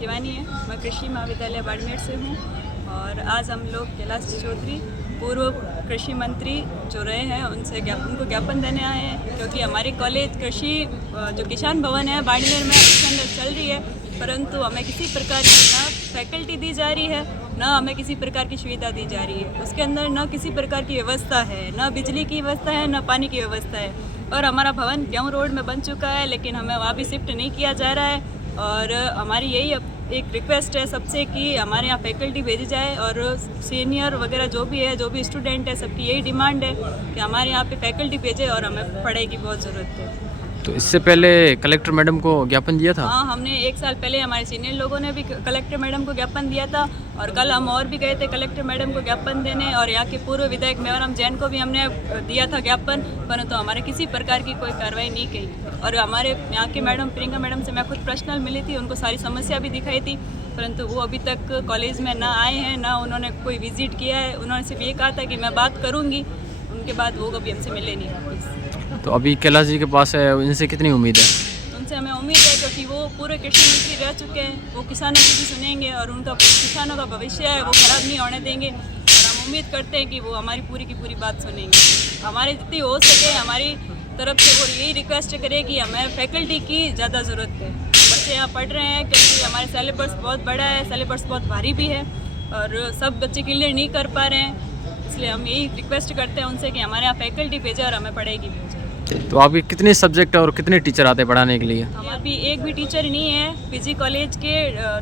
शिवानी है। मैं कृषि महाविद्यालय बाड़मेर से हूँ और आज हम लोग कैलाश चौधरी पूर्व कृषि मंत्री जो रहे हैं उनको ज्ञापन देने आए हैं, क्योंकि हमारी कॉलेज कृषि जो किसान भवन है बाड़मेर में उसके अंदर चल रही है, परंतु हमें किसी प्रकार की ना फैकल्टी दी जा रही है, न हमें किसी प्रकार की सुविधा दी जा रही है। उसके अंदर न किसी प्रकार की व्यवस्था है, न बिजली की व्यवस्था है, न पानी की व्यवस्था है। और हमारा भवन गेहूँ रोड में बन चुका है, लेकिन हमें वहाँ भी शिफ्ट नहीं किया जा रहा है। और हमारी यही एक रिक्वेस्ट है सबसे कि हमारे यहाँ फैकल्टी भेजी जाए, और सीनियर वगैरह जो भी है, जो भी स्टूडेंट है, सबकी यही डिमांड है कि हमारे यहाँ पे फैकल्टी भेजे और हमें पढ़ाई की बहुत ज़रूरत है। तो इससे पहले कलेक्टर मैडम को ज्ञापन दिया था? हाँ, हमने 1 साल पहले हमारे सीनियर लोगों ने भी कलेक्टर मैडम को ज्ञापन दिया था, और कल हम और भी गए थे कलेक्टर मैडम को ज्ञापन देने, और यहाँ के पूर्व विधायक मेवाराम जैन को भी हमने दिया था ज्ञापन, परंतु हमारे किसी प्रकार की कोई कार्रवाई नहीं की। और हमारे यहाँ के मैडम प्रियंका मैडम से मैं खुद पर्सनल मिली थी, उनको सारी समस्या भी दिखाई थी, परंतु वो अभी तक कॉलेज में ना आए हैं, ना उन्होंने कोई विजिट किया है। उन्होंने सिर्फ ये कहा था कि मैं बात करूँगी, उनके बाद वो कभी हमसे मिले नहीं वापस। तो अभी कैलाश जी के पास है, इनसे कितनी उम्मीद है? उनसे हमें उम्मीद है, क्योंकि वो पूरे कृषि मंत्री रह चुके हैं, वो किसानों की भी सुनेंगे और उनका किसानों का भविष्य है वो ख़राब नहीं होने देंगे। और हम उम्मीद करते हैं कि वो हमारी पूरी की पूरी बात सुनेंगे। हमारी जितनी हो सके हमारी तरफ से वो यही रिक्वेस्ट करें कि हमें फैकल्टी की ज़्यादा ज़रूरत है। बच्चे यहाँ पढ़ रहे हैं, क्योंकि हमारे सिलेबस बहुत बड़ा है, सिलेबस बहुत भारी भी है, और सब बच्चे क्लियर नहीं कर पा रहे हैं। इसलिए हम यही रिक्वेस्ट करते हैं उनसे कि हमारे यहाँ फैकल्टी भेजें और हमें पढ़ाई की भेजें। तो आपके कितने सब्जेक्ट और कितने टीचर आते हैं पढ़ाने के लिए? हमारे भी एक भी टीचर नहीं है। पीजी कॉलेज के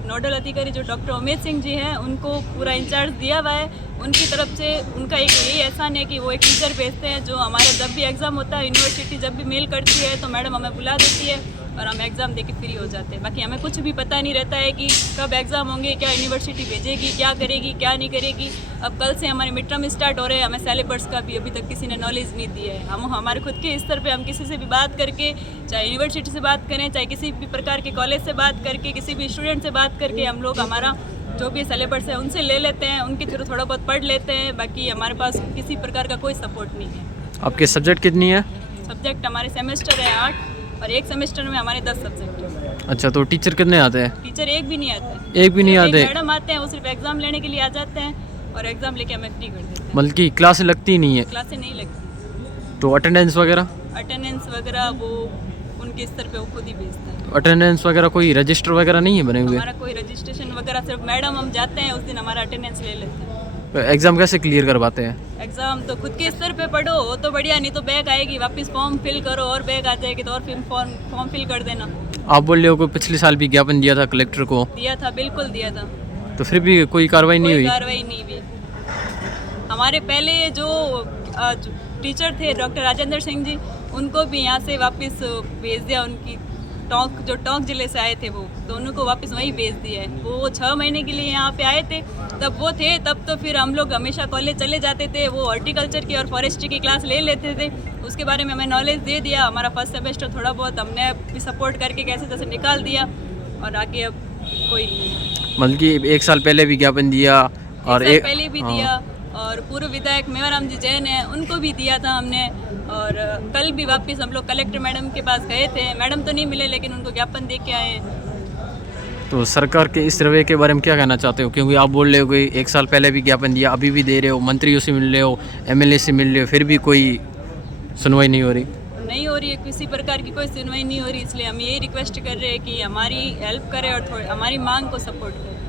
नोडल अधिकारी जो डॉक्टर उमेश सिंह जी हैं, उनको पूरा इंचार्ज दिया हुआ है। उनकी तरफ से उनका एक यही एहसान है कि वो एक टीचर भेजते हैं, जो हमारे जब भी एग्ज़ाम होता है, यूनिवर्सिटी जब भी मेल करती है तो मैडम हमें बुला देती है और हम एग्ज़ाम दे के फ्री हो जाते हैं। बाकी हमें कुछ भी पता नहीं रहता है कि कब एग्ज़ाम होंगे, क्या यूनिवर्सिटी भेजेगी, क्या करेगी, क्या नहीं करेगी। अब कल से हमारे मिड टर्म स्टार्ट हो रहे हैं, हमें सिलेबस का भी अभी तक किसी ने नॉलेज नहीं दी है। हम हमारे खुद के स्तर पे हम किसी से भी बात करके, चाहे यूनिवर्सिटी से बात करें, चाहे किसी भी प्रकार के कॉलेज से बात करके, किसी भी स्टूडेंट से बात करके, हम लोग हमारा जो भी सिलेबस है उनसे ले लेते हैं, उनके थ्रू थोड़ा बहुत पढ़ लेते हैं। बाकी हमारे पास किसी प्रकार का कोई सपोर्ट नहीं है। आपके सब्जेक्ट कितनी है? सब्जेक्ट हमारे सेमेस्टर है 8, और एक सेमेस्टर में हमारे 10 सब्जेक्ट है। अच्छा, तो टीचर कितने आते हैं? टीचर एक भी नहीं आते। एक भी नहीं आते? मैडम आते हैं, वो सिर्फ एग्ज़ाम लेने के लिए आ जाते हैं और एग्ज़ाम लेके हमें फ्री कर देते हैं। मतलब कि क्लास लगती ही नहीं है? क्लासें नहीं लगती। तो अटेंडेंस वगैरह? अटेंडेंस वगैरह वो उनके स्तर पे वो खुद ही भेजता है। अटेंडेंस वगैरह कोई रजिस्टर वगैरह नहीं है बने हुए? हमारा कोई रजिस्ट्रेशन वगैरह, सिर्फ मैडम हम जाते हैं उस दिन हमारा अटेंडेंस ले लेते हैं। तो एग्ज़ाम कैसे क्लियर करवाते हैं? एग्ज़ाम तो खुद के स्तर पे पढ़ो हो तो बढ़िया, नहीं तो बैग आएगी, वापस फॉर्म फिल करो और बैग आ जाएगी तो और फिर फॉर्म फिल कर देना। आप बोल रहे हो कि पिछले साल भी ज्ञापन दिया था कलेक्टर को? दिया था, बिल्कुल दिया था। तो फिर भी कोई कार्रवाई नहीं कोई हुई? कार्रवाई नहीं हुई। हमारे पहले जो टीचर थे डॉक्टर राजेंद्र सिंह जी, उनको भी यहाँ से वापस भेज दिया। उनकी टोंक जिले से आए थे वो, तो उनको वापस वहीं भेज दिया है। वो 6 महीने के लिए यहाँ पे आए थे, तब वो थे, तब तो फिर हम लोग हमेशा कॉलेज चले जाते थे। वो हॉर्टिकल्चर की और फॉरेस्ट्री की क्लास ले लेते थे, उसके बारे में हमें नॉलेज दे दिया। हमारा फर्स्ट सेमेस्टर थोड़ा बहुत हमने भी सपोर्ट करके कैसे जैसे निकाल दिया, और आगे अब कोई नहीं। मतलब कि 1 साल पहले भी ज्ञापन दिया और एक साल पहले भी दिया, और पूर्व विधायक मेवाराम जी जैन है, उनको भी दिया था हमने। और कल भी वापस हम लोग कलेक्टर मैडम के पास गए थे, मैडम तो नहीं मिले लेकिन उनको ज्ञापन दे के आए। तो सरकार के इस रवैये के बारे में क्या कहना चाहते हो? क्योंकि आप बोल रहे हो कि 1 साल पहले भी ज्ञापन दिया, अभी भी दे रहे हो, मंत्रियों से मिल रहे हो, एमएलए से मिल रहे हो, फिर भी कोई सुनवाई नहीं हो रही? नहीं हो रही है, किसी प्रकार की कोई सुनवाई नहीं हो रही। इसलिए हम यही रिक्वेस्ट कर रहे हैं कि हमारी हेल्प करें और हमारी मांग को सपोर्ट करें।